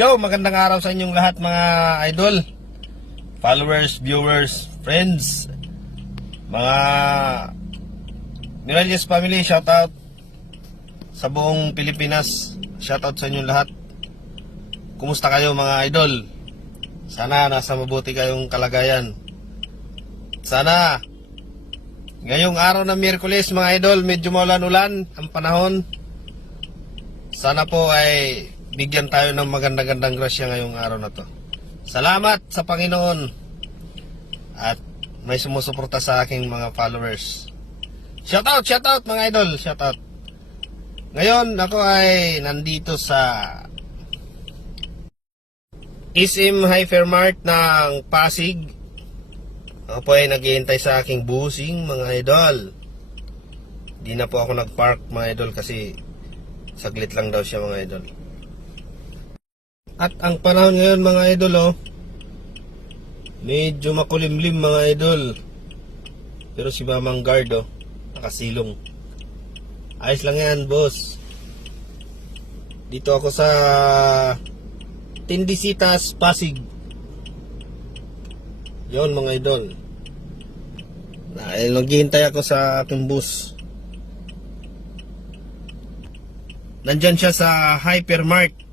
Yo, magandang araw sa inyong lahat mga idol, followers, viewers, friends, mga Miralles family, shoutout sa buong Pilipinas, shoutout sa inyong lahat. Kumusta kayo mga idol? Sana nasa mabuti kayong kalagayan. Sana ngayong araw ng Miyerkules mga idol, medyo maulan-ulan ang panahon. Sana po ay bigyan tayo ng maganda-gandang grasya ngayong araw na to. Salamat sa Panginoon at may sumusuporta sa aking mga followers. Shoutout mga idol, shoutout. Ngayon ako ay nandito sa SM Hypermart ng Pasig. Ako po ay naghihintay sa aking busing mga idol. Di na po ako nagpark mga idol kasi saglit lang daw siya mga idol. At ang panahon ngayon mga idol medyo makulimlim mga idol. Pero si Mamang Guard nakasilong. Ayos lang yan boss. Dito ako sa Tindisitas, Pasig. Yon mga idol. Naghihintay ako sa aking bus. Nandyan siya sa Hypermart.